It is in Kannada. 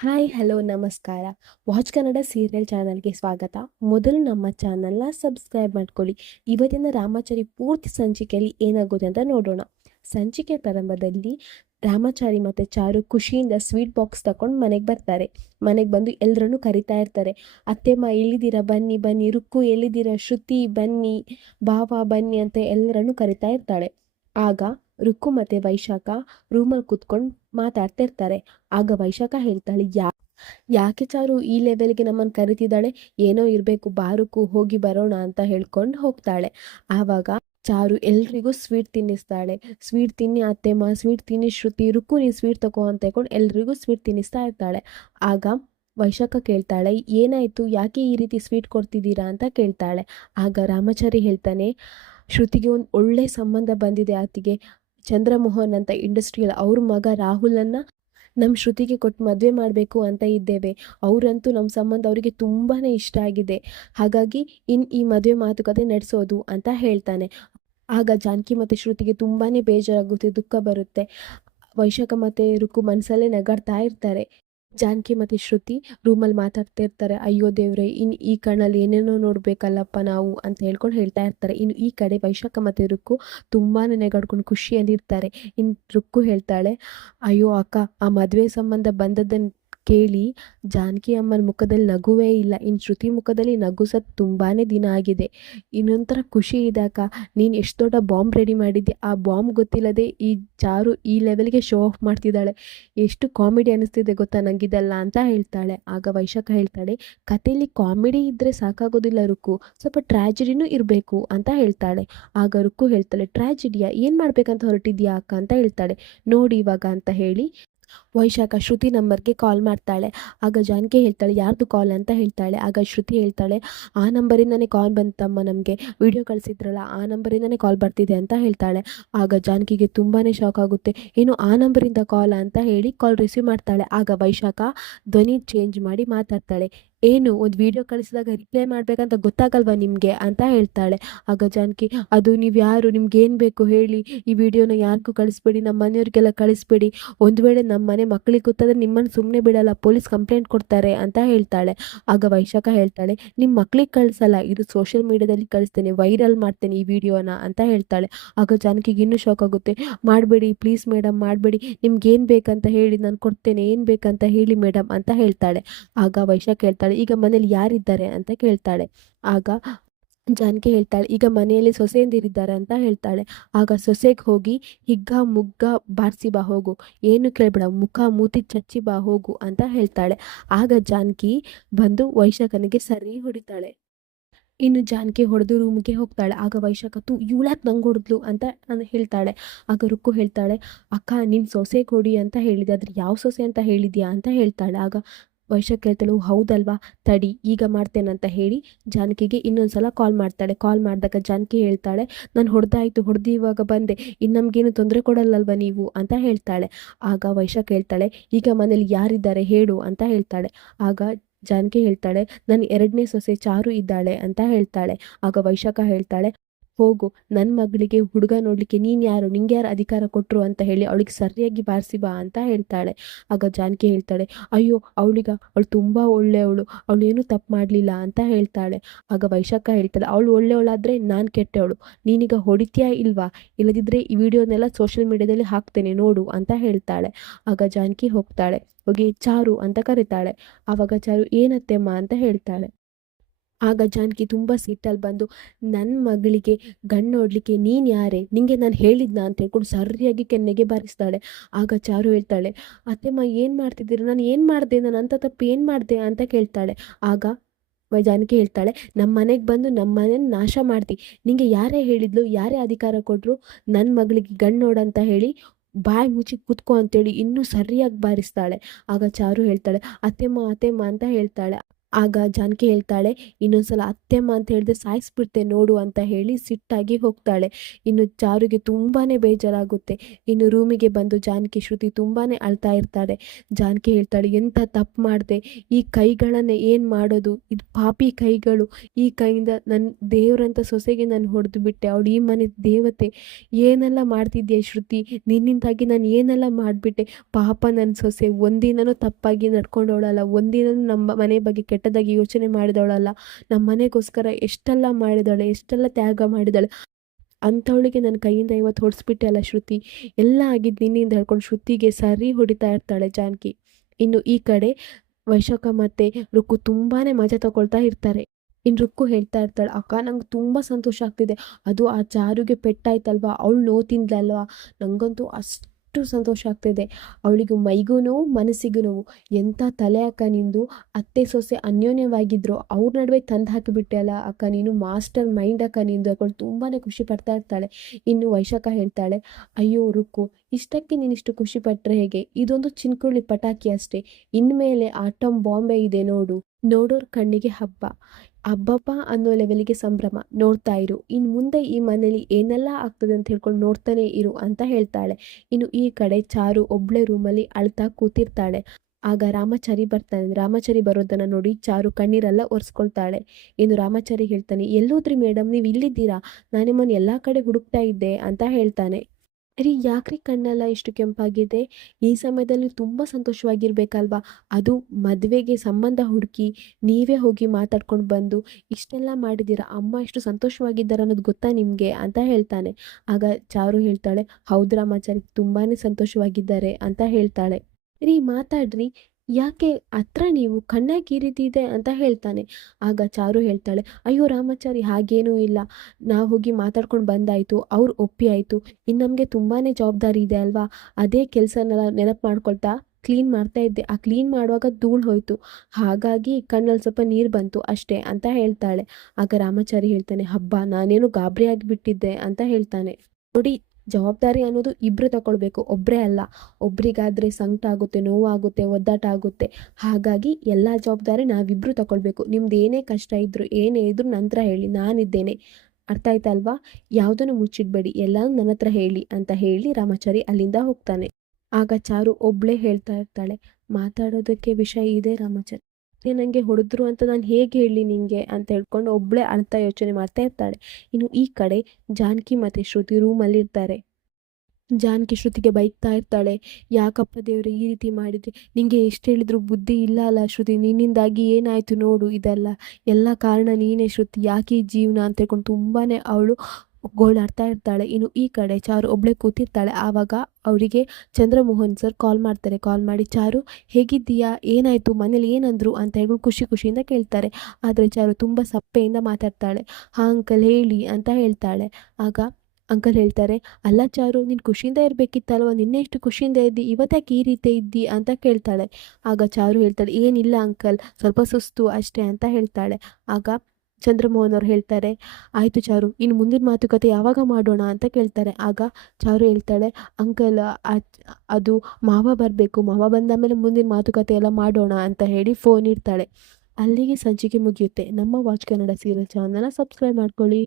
ಹಾಯ್ ಹಲೋ ನಮಸ್ಕಾರ. ವಾಚ್ ಕನ್ನಡ ಸೀರಿಯಲ್ ಚಾನಲ್ಗೆ ಸ್ವಾಗತ. ಮೊದಲು ನಮ್ಮ ಚಾನಲ್ನ ಸಬ್ಸ್ಕ್ರೈಬ್ ಮಾಡ್ಕೊಳ್ಳಿ. ಇವತ್ತಿನ ರಾಮಾಚಾರಿ ಪೂರ್ತಿ ಸಂಚಿಕೆಯಲ್ಲಿ ಏನಾಗುತ್ತೆ ಅಂತ ನೋಡೋಣ. ಸಂಚಿಕೆ ಪ್ರಾರಂಭದಲ್ಲಿ ರಾಮಾಚಾರಿ ಮತ್ತು ಚಾರು ಖುಷಿಯಿಂದ ಸ್ವೀಟ್ ಬಾಕ್ಸ್ ತಗೊಂಡು ಮನೆಗೆ ಬರ್ತಾರೆ. ಮನೆಗೆ ಬಂದು ಎಲ್ಲರನ್ನೂ ಕರಿತಾ ಇರ್ತಾರೆ. ಅತ್ತೆಮ್ಮ ಎಲ್ಲಿದ್ದೀರಾ, ಬನ್ನಿ ಬನ್ನಿ, ರುಕ್ಕು ಎಲ್ಲಿದ್ದೀರಾ, ಶ್ರುತಿ ಬನ್ನಿ, ಭಾವ ಬನ್ನಿ ಅಂತ ಎಲ್ಲರನ್ನೂ ಕರಿತಾ ಇರ್ತಾಳೆ. ಆಗ ರುಕ್ಕು ಮತ್ತು ವೈಶಾಖ ರೂಮಲ್ಲಿ ಕೂತ್ಕೊಂಡು ಮಾತಾಡ್ತಾ ಇರ್ತಾರೆ. ಆಗ ವೈಶಾಖ ಹೇಳ್ತಾಳೆ, ಯಾಕೆ ಚಾರು ಈ ಲೆವೆಲ್ಗೆ ನಮ್ಮನ್ನು ಕರಿತಿದ್ದಾಳೆ, ಏನೋ ಇರಬೇಕು, ಬಾರುಕು ಹೋಗಿ ಬರೋಣ ಅಂತ ಹೇಳ್ಕೊಂಡು ಹೋಗ್ತಾಳೆ. ಆವಾಗ ಚಾರು ಎಲ್ರಿಗೂ ಸ್ವೀಟ್ ತಿನ್ನಿಸ್ತಾಳೆ. ಸ್ವೀಟ್ ತಿನ್ನಿ ಅತ್ತೆಮ್ಮ, ಸ್ವೀಟ್ ತಿನ್ನಿ ಶ್ರುತಿ, ರುಕ್ಕು ನೀನು ಸ್ವೀಟ್ ತಗೋ ಅಂತ ಹೇಳ್ಕೊಂಡು ಎಲ್ರಿಗೂ ಸ್ವೀಟ್ ತಿನ್ನಿಸ್ತಾ ಇರ್ತಾಳೆ. ಆಗ ವೈಶಾಖ ಕೇಳ್ತಾಳೆ, ಏನಾಯಿತು, ಯಾಕೆ ಈ ರೀತಿ ಸ್ವೀಟ್ ಕೊಡ್ತಿದ್ದೀರಾ ಅಂತ ಕೇಳ್ತಾಳೆ. ಆಗ ರಾಮಾಚಾರಿ ಹೇಳ್ತಾನೆ, ಶ್ರುತಿಗೆ ಒಂದು ಒಳ್ಳೆ ಸಂಬಂಧ ಬಂದಿದೆ. ಆತಿಗೆ ಚಂದ್ರಮೋಹನ್ ಅಂತ ಇಂಡಸ್ಟ್ರಿಯಲ್ ಅವ್ರ ಮಗ ರಾಹುಲನ್ನು ನಮ್ಮ ಶ್ರುತಿಗೆ ಕೊಟ್ಟು ಮದುವೆ ಮಾಡಬೇಕು ಅಂತ ಇದ್ದೇವೆ. ಅವರಂತೂ ನಮ್ಮ ಸಂಬಂಧ ಅವರಿಗೆ ತುಂಬಾ ಇಷ್ಟ ಆಗಿದೆ. ಹಾಗಾಗಿ ಈ ಮದುವೆ ಮಾತುಕತೆ ನಡೆಸೋದು ಅಂತ ಹೇಳ್ತಾನೆ. ಆಗ ಜಾನಕಿ ಮತ್ತು ಶ್ರುತಿಗೆ ತುಂಬಾ ಬೇಜಾರಾಗುತ್ತೆ, ದುಃಖ ಬರುತ್ತೆ. ವೈಶಾಖ ಮತ್ತು ರುಕ್ಕು ಮನಸ್ಸಲ್ಲೇ ನಗಾಡ್ತಾ ಇರ್ತಾರೆ. ಜಾನಕಿ ಮತ್ತು ಶ್ರುತಿ ರೂಮಲ್ಲಿ ಮಾತಾಡ್ತಾ ಇರ್ತಾರೆ. ಅಯ್ಯೋ ದೇವ್ರೆ, ಇನ್ನು ಈ ಕಣ್ಣಲ್ಲಿ ಏನೇನೋ ನೋಡಬೇಕಲ್ಲಪ್ಪ ನಾವು ಅಂತ ಹೇಳ್ಕೊಂಡು ಹೇಳ್ತಾ ಇರ್ತಾರೆ. ಇನ್ನು ಈ ಕಡೆ ವೈಶಾಖ ಮತ್ತು ರುಕ್ಕು ತುಂಬಾ ನೆಗಾಡ್ಕೊಂಡು ಖುಷಿಯಲ್ಲಿರ್ತಾರೆ. ಇನ್ನು ರುಕ್ಕು ಹೇಳ್ತಾಳೆ, ಅಯ್ಯೋ ಅಕ್ಕ, ಆ ಮದುವೆ ಸಂಬಂಧ ಬಂದದ್ದನ್ನು ಕೇಳಿ ಜಾನಕಿ ಅಮ್ಮನ ಮುಖದಲ್ಲಿ ನಗುವೇ ಇಲ್ಲ. ಇನ್ನು ಶ್ರುತಿ ಮುಖದಲ್ಲಿ ನಗು ಸತ್ ತುಂಬಾ ದಿನ ಆಗಿದೆ. ಇನ್ನೊಂಥರ ಖುಷಿ ಇದ್ದಾಕ, ನೀನು ಎಷ್ಟು ದೊಡ್ಡ ಬಾಂಬ್ ರೆಡಿ ಮಾಡಿದ್ದೆ, ಆ ಬಾಂಬ್ ಗೊತ್ತಿಲ್ಲದೆ ಈ ಚಾರು ಈ ಲೆವೆಲ್ಗೆ ಶೋ ಆಫ್ ಮಾಡ್ತಿದ್ದಾಳೆ. ಎಷ್ಟು ಕಾಮಿಡಿ ಅನ್ನಿಸ್ತಿದೆ ಗೊತ್ತಾ ನಂಗಿದೆಲ್ಲ ಅಂತ ಹೇಳ್ತಾಳೆ. ಆಗ ವೈಶಾಖ ಹೇಳ್ತಾಳೆ, ಕಥೆಯಲ್ಲಿ ಕಾಮಿಡಿ ಇದ್ದರೆ ಸಾಕಾಗೋದಿಲ್ಲ ರುಕ್ಕು, ಸ್ವಲ್ಪ ಟ್ರ್ಯಾಜಿಡಿನೂ ಇರಬೇಕು ಅಂತ ಹೇಳ್ತಾಳೆ. ಆಗ ರುಕ್ಕು ಹೇಳ್ತಾಳೆ, ಟ್ರ್ಯಾಜಿಡಿಯಾ, ಏನು ಮಾಡ್ಬೇಕಂತ ಹೊರಟಿದ್ಯಾ ಅಕ್ಕ ಅಂತ ಹೇಳ್ತಾಳೆ. ನೋಡಿ ಇವಾಗ ಅಂತ ಹೇಳಿ ವೈಶಾಖ ಶ್ರುತಿ ನಂಬರ್ಗೆ ಕಾಲ್ ಮಾಡ್ತಾಳೆ. ಆಗ ಜಾನಕಿ ಹೇಳ್ತಾಳೆ, ಯಾರ್ದು ಕಾಲ್ ಅಂತ ಹೇಳ್ತಾಳೆ. ಆಗ ಶ್ರುತಿ ಹೇಳ್ತಾಳೆ, ಆ ನಂಬರಿಂದನೇ ಕಾಲ್ ಬಂತಮ್ಮ, ನಮಗೆ ವಿಡಿಯೋ ಕಳಿಸಿದ್ರಲ್ಲ ಆ ನಂಬರಿಂದನೇ ಕಾಲ್ ಬರ್ತಿದೆ ಅಂತ ಹೇಳ್ತಾಳೆ. ಆಗ ಜಾನಕಿಗೆ ತುಂಬಾ ಶಾಕ್ ಆಗುತ್ತೆ. ಏನು ಆ ನಂಬರಿಂದ ಕಾಲ್ ಅಂತ ಹೇಳಿ ಕಾಲ್ ರಿಸೀವ್ ಮಾಡ್ತಾಳೆ. ಆಗ ವೈಶಾಖ ಧ್ವನಿ ಚೇಂಜ್ ಮಾಡಿ ಮಾತಾಡ್ತಾಳೆ. ಏನು, ಒಂದು ವಿಡಿಯೋ ಕಳಿಸಿದಾಗ ರಿಪ್ಲೈ ಮಾಡಬೇಕಂತ ಗೊತ್ತಾಗಲ್ವಾ ನಿಮಗೆ ಅಂತ ಹೇಳ್ತಾಳೆ. ಆಗ ಜಾನಕಿ, ಅದು ನೀವು ಯಾರು, ನಿಮ್ಗೇನು ಬೇಕು ಹೇಳಿ, ಈ ವಿಡಿಯೋನ ಯಾರಿಗೂ ಕಳಿಸ್ಬೇಡಿ, ನಮ್ಮ ಮನೆಯವ್ರಿಗೆಲ್ಲ ಕಳಿಸ್ಬೇಡಿ, ಒಂದು ವೇಳೆ ನಮ್ಮ ಮನೆ ಮಕ್ಕಳಿಗೆ ಗೊತ್ತಾದರೆ ನಿಮ್ಮನ್ನು ಸುಮ್ಮನೆ ಬಿಡಲ್ಲ, ಪೊಲೀಸ್ ಕಂಪ್ಲೇಂಟ್ ಕೊಡ್ತಾರೆ ಅಂತ ಹೇಳ್ತಾಳೆ. ಆಗ ವೈಶಾಖ ಹೇಳ್ತಾಳೆ, ನಿಮ್ಮ ಮಕ್ಕಳಿಗೆ ಕಳಿಸಲ್ಲ, ಇದು ಸೋಷಿಯಲ್ ಮೀಡಿಯಾದಲ್ಲಿ ಕಳಿಸ್ತೇನೆ, ವೈರಲ್ ಮಾಡ್ತೇನೆ ಈ ವಿಡಿಯೋನ ಅಂತ ಹೇಳ್ತಾಳೆ. ಆಗ ಜಾನಕಿಗೆ ಇನ್ನೂ ಶಾಕ್ ಆಗುತ್ತೆ. ಮಾಡಬೇಡಿ ಪ್ಲೀಸ್ ಮೇಡಮ್, ಮಾಡಬೇಡಿ, ನಿಮ್ಗೇನು ಬೇಕಂತ ಹೇಳಿ, ನಾನು ಕೊಡ್ತೇನೆ, ಏನು ಬೇಕಂತ ಹೇಳಿ ಮೇಡಮ್ ಅಂತ ಹೇಳ್ತಾಳೆ. ಆಗ ವೈಶಾಖ ಹೇಳ್ತಾಳೆ, ಈಗ ಮನೇಲಿ ಯಾರಿದ್ದಾರೆ ಅಂತ ಕೇಳ್ತಾಳೆ. ಆಗ ಜಾನಕಿ ಹೇಳ್ತಾಳೆ, ಈಗ ಮನೆಯಲ್ಲಿ ಸೊಸೆಯಂದಿರಿದ್ದಾರೆ ಅಂತ ಹೇಳ್ತಾಳೆ. ಆಗ ಸೊಸೆಗೆ ಹೋಗಿ ಹಿಗ್ಗ ಮುಗ್ಗ ಬಾರಿಸಿ ಬಾ ಹೋಗು, ಏನು ಕೇಳ್ಬೇಡ, ಮುಖ ಮೂತಿ ಚಚ್ಚಿ ಬಾ ಹೋಗು ಅಂತ ಹೇಳ್ತಾಳೆ. ಆಗ ಜಾನಕಿ ಬಂದು ವೈಶಾಖನಿಗೆ ಸರಿ ಹೊಡಿತಾಳೆ. ಇನ್ನು ಜಾನಕಿ ಹೊಡೆದು ರೂಮ್ಗೆ ಹೋಗ್ತಾಳೆ. ಆಗ ವೈಶಾಖ, ಇವಳ್ಯಾಕೆ ನಂಗೆ ಹೊಡೆದ್ಲು ಅಂತ ಹೇಳ್ತಾಳೆ. ಆಗ ರುಕ್ಕು ಹೇಳ್ತಾಳೆ, ಅಕ್ಕ ನಿನ್ನ ಸೊಸೆ ಕೊಡಿ ಅಂತ ಹೇಳಿದೆ, ಅದ್ರ ಯಾವ ಸೊಸೆ ಅಂತ ಹೇಳಿದ್ಯಾ ಅಂತ ಹೇಳ್ತಾಳೆ. ಆಗ ವೈಶಾಖ ಹೇಳ್ತಾಳೆ, ಹೌದಲ್ವಾ, ತಡಿ ಈಗ ಮಾಡ್ತೇನಂತ ಹೇಳಿ ಜಾನಕಿಗೆ ಇನ್ನೊಂದ್ಸಲ ಕಾಲ್ ಮಾಡ್ತಾಳೆ. ಕಾಲ್ ಮಾಡಿದಾಗ ಜಾನಕಿ ಹೇಳ್ತಾಳೆ, ನಾನು ಹೊಡೆದು ಇವಾಗ ಬಂದೆ, ಇನ್ನು ನಮಗೇನು ತೊಂದರೆ ಕೊಡಲ್ಲಲ್ವ ನೀವು ಅಂತ ಹೇಳ್ತಾಳೆ. ಆಗ ವೈಶಾಖ ಹೇಳ್ತಾಳೆ, ಈಗ ಮನೇಲಿ ಯಾರಿದ್ದಾರೆ ಹೇಳು ಅಂತ ಹೇಳ್ತಾಳೆ. ಆಗ ಜಾನಕಿ ಹೇಳ್ತಾಳೆ, ನನ್ನ ಎರಡನೇ ಸೊಸೆ ಚಾರು ಇದ್ದಾಳೆ ಅಂತ ಹೇಳ್ತಾಳೆ. ಆಗ ವೈಶಾಖ ಹೇಳ್ತಾಳೆ, ಹೋಗು, ನನ್ನ ಮಗಳಿಗೆ ಹುಡುಗ ನೋಡಲಿಕ್ಕೆ ನೀನು ಯಾರು, ನಿಂಗೆ ಯಾರು ಅಧಿಕಾರ ಕೊಟ್ಟರು ಅಂತ ಹೇಳಿ ಅವಳಿಗೆ ಸರಿಯಾಗಿ ಬಾರಿಸಿ ಬಾ ಅಂತ ಹೇಳ್ತಾಳೆ. ಆಗ ಜಾನಕಿ ಹೇಳ್ತಾಳೆ, ಅಯ್ಯೋ ಅವಳು ತುಂಬ ಒಳ್ಳೆಯವಳು, ಅವಳು ಏನೂ ತಪ್ಪು ಮಾಡಲಿಲ್ಲ ಅಂತ ಹೇಳ್ತಾಳೆ. ಆಗ ವೈಶಾಖ ಹೇಳ್ತಾಳೆ, ಅವಳು ಒಳ್ಳೆಯವಳಾದರೆ ನಾನು ಕೆಟ್ಟವಳು, ನೀನೀಗ ಹೊಡಿತೀಯಾ ಇಲ್ವಾ, ಇಲ್ಲದಿದ್ದರೆ ಈ ವಿಡಿಯೋನೆಲ್ಲ ಸೋಷಿಯಲ್ ಮೀಡಿಯಾದಲ್ಲಿ ಹಾಕ್ತೇನೆ ನೋಡು ಅಂತ ಹೇಳ್ತಾಳೆ. ಆಗ ಜಾನಕಿ ಹೋಗ್ತಾಳೆ, ಹೋಗಿ ಚಾರು ಅಂತ ಕರೀತಾಳೆ. ಆವಾಗ ಚಾರು, ಏನತ್ತೆಮ್ಮ ಅಂತ ಹೇಳ್ತಾಳೆ. ಆಗ ಜಾನಕಿ ತುಂಬ ಸಿಟ್ಟಲ್ಲಿ ಬಂದು, ನನ್ನ ಮಗಳಿಗೆ ಗಂಡು ನೋಡಲಿಕ್ಕೆ ನೀನು ಯಾರೇ, ನಿಂಗೆ ನಾನು ಹೇಳಿದ್ನ ಅಂತ ಹೇಳ್ಕೊಂಡು ಸರಿಯಾಗಿ ಕೆನ್ನೆಗೆ ಬಾರಿಸ್ತಾಳೆ. ಆಗ ಚಾರು ಹೇಳ್ತಾಳೆ, ಅತ್ತೆಮ್ಮ ಏನು ಮಾಡ್ತಿದ್ದೀರ, ನಾನು ಏನು ಮಾಡಿದೆ, ನಾನು ಅಂಥ ತಪ್ಪು ಏನು ಮಾಡಿದೆ ಅಂತ ಕೇಳ್ತಾಳೆ. ಆಗ ಜಾನಕಿ ಹೇಳ್ತಾಳೆ, ನಮ್ಮ ಮನೆಗೆ ಬಂದು ನಮ್ಮ ಮನೇನ ನಾಶ ಮಾಡ್ತಿ, ನಿಂಗೆ ಯಾರೇ ಹೇಳಿದ್ಲು, ಯಾರೇ ಅಧಿಕಾರ ಕೊಟ್ಟರು ನನ್ನ ಮಗಳಿಗೆ ಗಂಡು ನೋಡಂತ ಹೇಳಿ ಬಾಯಿ ಮುಚ್ಚಿ ಕೂತ್ಕೋ ಅಂತೇಳಿ ಇನ್ನೂ ಸರಿಯಾಗಿ ಬಾರಿಸ್ತಾಳೆ. ಆಗ ಚಾರು ಹೇಳ್ತಾಳೆ, ಅತ್ತೆಮ್ಮ ಅತ್ತೆಮ್ಮ ಅಂತ ಹೇಳ್ತಾಳೆ. ಆಗ ಜಾನಕಿ ಹೇಳ್ತಾಳೆ, ಇನ್ನೊಂದ್ಸಲ ಅತ್ತೆಮ್ಮ ಅಂತ ಹೇಳಿದ್ರೆ ಸಾಯಿಸ್ಬಿಡ್ತೆ ನೋಡು ಅಂತ ಹೇಳಿ ಸಿಟ್ಟಾಗಿ ಹೋಗ್ತಾಳೆ. ಇನ್ನು ಚಾರುಗೆ ತುಂಬಾ ಬೇಜಾರಾಗುತ್ತೆ. ಇನ್ನು ರೂಮಿಗೆ ಬಂದು ಜಾನಕಿ ಶ್ರುತಿ ತುಂಬಾ ಅಳ್ತಾ ಇರ್ತಾರೆ. ಜಾನಕಿ ಹೇಳ್ತಾಳೆ, ಎಂಥ ತಪ್ಪು ಮಾಡಿದೆ, ಈ ಕೈಗಳನ್ನೇ ಏನು ಮಾಡೋದು, ಇದು ಪಾಪಿ ಕೈಗಳು, ಈ ಕೈಯಿಂದ ನನ್ನ ದೇವರಂಥ ಸೊಸೆಗೆ ನಾನು ಹೊಡೆದು ಬಿಟ್ಟೆ, ಅವಳು ಈ ಮನೆ ದೇವತೆ, ಏನೆಲ್ಲ ಮಾಡ್ತಿದ್ಯಾ ಶ್ರುತಿ, ನಿನ್ನಿಂದಾಗಿ ನಾನು ಏನೆಲ್ಲ ಮಾಡಿಬಿಟ್ಟೆ, ಪಾಪ ನನ್ನ ಸೊಸೆ ಒಂದಿನನೂ ತಪ್ಪಾಗಿ ನಡ್ಕೊಂಡವಳಲ್ಲ, ಒಂದಿನನೂ ನಮ್ಮ ಮನೆ ಬಗ್ಗೆ ಕೆಟ್ಟದಾಗಿ ಯೋಚನೆ ಮಾಡಿದವಳಲ್ಲ, ನಮ್ಮ ಮನೆಗೋಸ್ಕರ ಎಷ್ಟೆಲ್ಲ ಮಾಡಿದಾಳೆ, ಎಷ್ಟೆಲ್ಲ ತ್ಯಾಗ ಮಾಡಿದಾಳೆ, ಅಂಥವಳಿಗೆ ನನ್ನ ಕೈಯಿಂದ ಇವತ್ತು ಹೊಡೆಸ್ಬಿಟ್ಟೆ ಅಲ್ಲ ಶ್ರುತಿ, ಎಲ್ಲ ಆಗಿದ್ದು ನಿನ್ನಿಂದ ಹೇಳ್ಕೊಂಡು ಶ್ರುತಿಗೆ ಸರಿ ಹೊಡಿತಾ ಇರ್ತಾಳೆ ಜಾನಕಿ. ಇನ್ನು ಈ ಕಡೆ ವೈಶಾಖ ಮತ್ತು ರುಕ್ಕು ತುಂಬಾ ಮಜಾ ತಗೊಳ್ತಾ ಇರ್ತಾರೆ. ಇನ್ನು ರುಕ್ಕು ಹೇಳ್ತಾ ಇರ್ತಾಳೆ, ಅಕ್ಕ ನಂಗೆ ತುಂಬ ಸಂತೋಷ ಆಗ್ತಿದೆ, ಅದು ಆ ಚಾರುಗೆ ಪೆಟ್ಟಾಯ್ತಲ್ವಾ, ಅವಳು ನೋವು ತಿಂದ್ಲಲ್ವಾ, ನನಗಂತೂ ಅಷ್ಟು ಸಂತೋಷ ಆಗ್ತಿದೆ, ಅವಳಿಗೂ ಮೈಗೂ ನೋವು ಮನಸ್ಸಿಗೂ ನೋವು, ಎಂಥ ತಲೆ ಅಕ್ಕ ನಿಂದು, ಅತ್ತೆ ಸೊಸೆ ಅನ್ಯೋನ್ಯವಾಗಿದ್ರು ಅವ್ರ ನಡುವೆ ತಂದು ಹಾಕಿಬಿಟ್ಟೆ ಅಲ್ಲ ಅಕ್ಕ, ನೀನು ಮಾಸ್ಟರ್ ಮೈಂಡ್ ಅಕ್ಕ ನಿಂದು ಅನ್ಕೊಂಡು ತುಂಬಾ ಖುಷಿ ಪಡ್ತಾ ಇರ್ತಾಳೆ. ಇನ್ನು ವೈಶಾಖ ಹೇಳ್ತಾಳೆ, ಅಯ್ಯೋ ರುಕ್ಕು, ಇಷ್ಟಕ್ಕೆ ನೀನಿಷ್ಟು ಖುಷಿ ಪಟ್ಟರೆ ಹೇಗೆ, ಇದೊಂದು ಚಿನ್ಕುರುಳಿ ಪಟಾಕಿ ಅಷ್ಟೇ, ಇನ್ಮೇಲೆ ಆಟಮ್ ಬಾಂಬೆ ಇದೆ ನೋಡು, ನೋಡೋರ್ ಕಣ್ಣಿಗೆ ಹಬ್ಬ, ಅಬ್ಬಬ್ಬ ಅನ್ನೋ ಲೆವೆಲಿಗೆ ಸಂಭ್ರಮ, ನೋಡ್ತಾ ಇರು, ಇನ್ನು ಮುಂದೆ ಈ ಮನೇಲಿ ಏನೆಲ್ಲ ಆಗ್ತದೆ ಅಂತ ಹೇಳ್ಕೊಂಡು ನೋಡ್ತಾನೆ ಇರು ಅಂತ ಹೇಳ್ತಾಳೆ. ಇನ್ನು ಈ ಕಡೆ ಚಾರು ಒಬ್ಳೆ ರೂಮಲ್ಲಿ ಅಳ್ತಾ ಕೂತಿರ್ತಾಳೆ. ಆಗ ರಾಮಾಚಾರಿ ಬರ್ತಾನೆ. ರಾಮಾಚಾರಿ ಬರೋದನ್ನು ನೋಡಿ ಚಾರು ಕಣ್ಣೀರೆಲ್ಲ ಒರೆಸ್ಕೊಳ್ತಾಳೆ. ಇನ್ನು ರಾಮಾಚಾರಿ ಹೇಳ್ತಾನೆ, ಎಲ್ಲೋದ್ರಿ ಮೇಡಮ್, ನೀವು ಇಲ್ಲಿದ್ದೀರಾ, ನಾನು ನಿಮ್ಮನ್ನು ಎಲ್ಲ ಕಡೆ ಹುಡುಕ್ತಾ ಇದ್ದೆ ಅಂತ ಹೇಳ್ತಾನೆ. ರೀ, ಯಾಕ್ರಿ ಕಣ್ಣೆಲ್ಲ ಇಷ್ಟು ಕೆಂಪಾಗಿದೆ, ಈ ಸಮಯದಲ್ಲಿ ತುಂಬ ಸಂತೋಷವಾಗಿರ್ಬೇಕಲ್ವಾ, ಅದು ಮದುವೆಗೆ ಸಂಬಂಧ ಹುಡುಕಿ ನೀವೇ ಹೋಗಿ ಮಾತಾಡ್ಕೊಂಡು ಬಂದು ಇಷ್ಟೆಲ್ಲ ಮಾಡಿದ್ದೀರಾ, ಅಮ್ಮ ಎಷ್ಟು ಸಂತೋಷವಾಗಿದ್ದಾರೆ ಅನ್ನೋದು ಗೊತ್ತಾ ನಿಮಗೆ ಅಂತ ಹೇಳ್ತಾನೆ. ಆಗ ಚಾರು ಹೇಳ್ತಾಳೆ, ಹೌದು ರಾಮಾಚಾರಿ, ತುಂಬಾ ಸಂತೋಷವಾಗಿದ್ದಾರೆ ಅಂತ ಹೇಳ್ತಾಳೆ. ರೀ ಮಾತಾಡ್ರಿ, ಯಾಕೆ ಹತ್ರ ನೀವು ಕಣ್ಣಾಗಿ ಈ ರೀತಿ ಇದೆ ಅಂತ ಹೇಳ್ತಾನೆ. ಆಗ ಚಾರು ಹೇಳ್ತಾಳೆ, ಅಯ್ಯೋ ರಾಮಾಚಾರಿ, ಹಾಗೇನೂ ಇಲ್ಲ, ನಾವು ಹೋಗಿ ಮಾತಾಡ್ಕೊಂಡು ಬಂದಾಯಿತು, ಅವ್ರು ಒಪ್ಪಿ ಆಯಿತು, ಇನ್ನು ನಮಗೆ ತುಂಬಾ ಜವಾಬ್ದಾರಿ ಇದೆ ಅಲ್ವಾ, ಅದೇ ಕೆಲಸನೆಲ್ಲ ನೆನಪು ಮಾಡ್ಕೊಳ್ತಾ ಕ್ಲೀನ್ ಮಾಡ್ತಾ ಇದ್ದೆ, ಆ ಕ್ಲೀನ್ ಮಾಡುವಾಗ ಧೂಳು ಹೋಯಿತು, ಹಾಗಾಗಿ ಕಣ್ಣಲ್ಲಿ ಸ್ವಲ್ಪ ನೀರು ಬಂತು ಅಷ್ಟೇ ಅಂತ ಹೇಳ್ತಾಳೆ. ಆಗ ರಾಮಾಚಾರಿ ಹೇಳ್ತಾನೆ, ಹಬ್ಬ, ನಾನೇನು ಗಾಬರಿ ಆಗಿಬಿಟ್ಟಿದ್ದೆ ಅಂತ ಹೇಳ್ತಾನೆ. ನೋಡಿ, ಜವಾಬ್ದಾರಿ ಅನ್ನೋದು ಇಬ್ಬರು ತಗೊಳ್ಬೇಕು, ಒಬ್ಬರೇ ಅಲ್ಲ, ಒಬ್ರಿಗಾದರೆ ಸಂಕಟ ಆಗುತ್ತೆ, ನೋವಾಗುತ್ತೆ, ಒದ್ದಾಟ ಆಗುತ್ತೆ, ಹಾಗಾಗಿ ಎಲ್ಲ ಜವಾಬ್ದಾರಿ ನಾವಿಬ್ಬರು ತಗೊಳ್ಬೇಕು, ನಿಮ್ದು ಏನೇ ಕಷ್ಟ ಇದ್ದರೂ ಏನೇ ಇದ್ದರೂ ನಂತರ ಹೇಳಿ, ನಾನಿದ್ದೇನೆ, ಅರ್ಥ ಆಯ್ತಾ ಅಲ್ವಾ, ಯಾವುದನ್ನು ಮುಚ್ಚಿಡಬೇಡಿ, ಎಲ್ಲನೂ ನನ್ನ ಹತ್ರ ಹೇಳಿ ಅಂತ ಹೇಳಿ ರಾಮಾಚಾರಿ ಅಲ್ಲಿಂದ ಹೋಗ್ತಾನೆ. ಆಗ ಚಾರು ಒಬ್ಳೇ ಹೇಳ್ತಾ ಇರ್ತಾಳೆ, ಮಾತಾಡೋದಕ್ಕೆ ವಿಷಯ ಇದೆ ರಾಮಾಚಾರಿ, ನನಗೆ ಹೊಡೆದ್ರು ಅಂತ ನಾನು ಹೇಗೆ ಹೇಳಿ ನಿಂಗೆ ಅಂತ ಹೇಳ್ಕೊಂಡು ಒಬ್ಳೇ ಅಳ್ತಾ ಯೋಚನೆ ಮಾಡ್ತಾ ಇರ್ತಾಳೆ. ಇನ್ನು ಈ ಕಡೆ ಜಾನಕಿ ಮತ್ತು ಶ್ರುತಿ ರೂಮಲ್ಲಿ ಇರ್ತಾರೆ. ಜಾನಕಿ ಶ್ರುತಿಗೆ ಬೈತಾ ಇರ್ತಾಳೆ, ಯಾಕಪ್ಪ ದೇವ್ರೆ ಈ ರೀತಿ ಮಾಡಿದ್ರಿ, ನಿಂಗೆ ಎಷ್ಟು ಹೇಳಿದ್ರು ಬುದ್ಧಿ ಇಲ್ಲ ಅಲ್ಲ ಶ್ರುತಿ, ನಿನ್ನಿಂದಾಗಿ ಏನಾಯಿತು ನೋಡು, ಇದೆಲ್ಲ ಎಲ್ಲ ಕಾರಣ ನೀನೇ ಶ್ರುತಿ, ಯಾಕೆ ಈ ಜೀವನ ಅಂತ ಹೇಳ್ಕೊಂಡು ತುಂಬಾ ಅವಳು ಗೋಳಾಡ್ತಾ ಇರ್ತಾಳೆ. ಇನ್ನು ಈ ಕಡೆ ಚಾರು ಒಬ್ಳೆ ಕೂತಿರ್ತಾಳೆ. ಆವಾಗ ಅವರಿಗೆ ಚಂದ್ರಮೋಹನ್ ಸರ್ ಕಾಲ್ ಮಾಡ್ತಾರೆ. ಕಾಲ್ ಮಾಡಿ, ಚಾರು ಹೇಗಿದ್ದೀಯಾ, ಏನಾಯಿತು, ಮನೇಲಿ ಏನಂದ್ರು ಅಂತ ಹೇಳ್ಬಿಟ್ಟು ಖುಷಿ ಖುಷಿಯಿಂದ ಕೇಳ್ತಾರೆ. ಆದರೆ ಚಾರು ತುಂಬ ಸಪ್ಪೆಯಿಂದ ಮಾತಾಡ್ತಾಳೆ. ಹಾಂ ಅಂಕಲ್ ಹೇಳಿ ಅಂತ ಹೇಳ್ತಾಳೆ. ಆಗ ಅಂಕಲ್ ಹೇಳ್ತಾರೆ, ಅಲ್ಲ ಚಾರು, ನೀನು ಖುಷಿಯಿಂದ ಇರಬೇಕಿತ್ತಲ್ವ, ನಿನ್ನೆ ಎಷ್ಟು ಖುಷಿಯಿಂದ ಇದ್ದಿ, ಇವತ್ತಾಕೆ ಈ ರೀತಿ ಇದ್ದಿ ಅಂತ ಕೇಳ್ತಾಳೆ. ಆಗ ಚಾರು ಹೇಳ್ತಾಳೆ, ಏನಿಲ್ಲ ಅಂಕಲ್, ಸ್ವಲ್ಪ ಸುಸ್ತು ಅಷ್ಟೇ ಅಂತ ಹೇಳ್ತಾಳೆ. ಆಗ ಚಂದ್ರಮೋಹನ್ ಅವ್ರು ಹೇಳ್ತಾರೆ, ಆಯಿತು ಚಾರು, ಇನ್ನು ಮುಂದಿನ ಮಾತುಕತೆ ಯಾವಾಗ ಮಾಡೋಣ ಅಂತ ಕೇಳ್ತಾರೆ. ಆಗ ಚಾರು ಹೇಳ್ತಾಳೆ, ಅಂಕಲ್, ಅದು ಮಾವ ಬರಬೇಕು, ಮಾವ ಬಂದ ಮೇಲೆ ಮುಂದಿನ ಮಾತುಕತೆ ಎಲ್ಲ ಮಾಡೋಣ ಅಂತ ಹೇಳಿ ಫೋನ್ ಇಡ್ತಾಳೆ. ಅಲ್ಲಿಗೆ ಸಂಚಿಕೆ ಮುಗಿಯುತ್ತೆ. ನಮ್ಮ ವಾಚ್ ಕನ್ನಡ ಸೀರಿಯಲ್ ಚಾನಲ್ನ ಸಬ್ಸ್ಕ್ರೈಬ್ ಮಾಡ್ಕೊಳ್ಳಿ.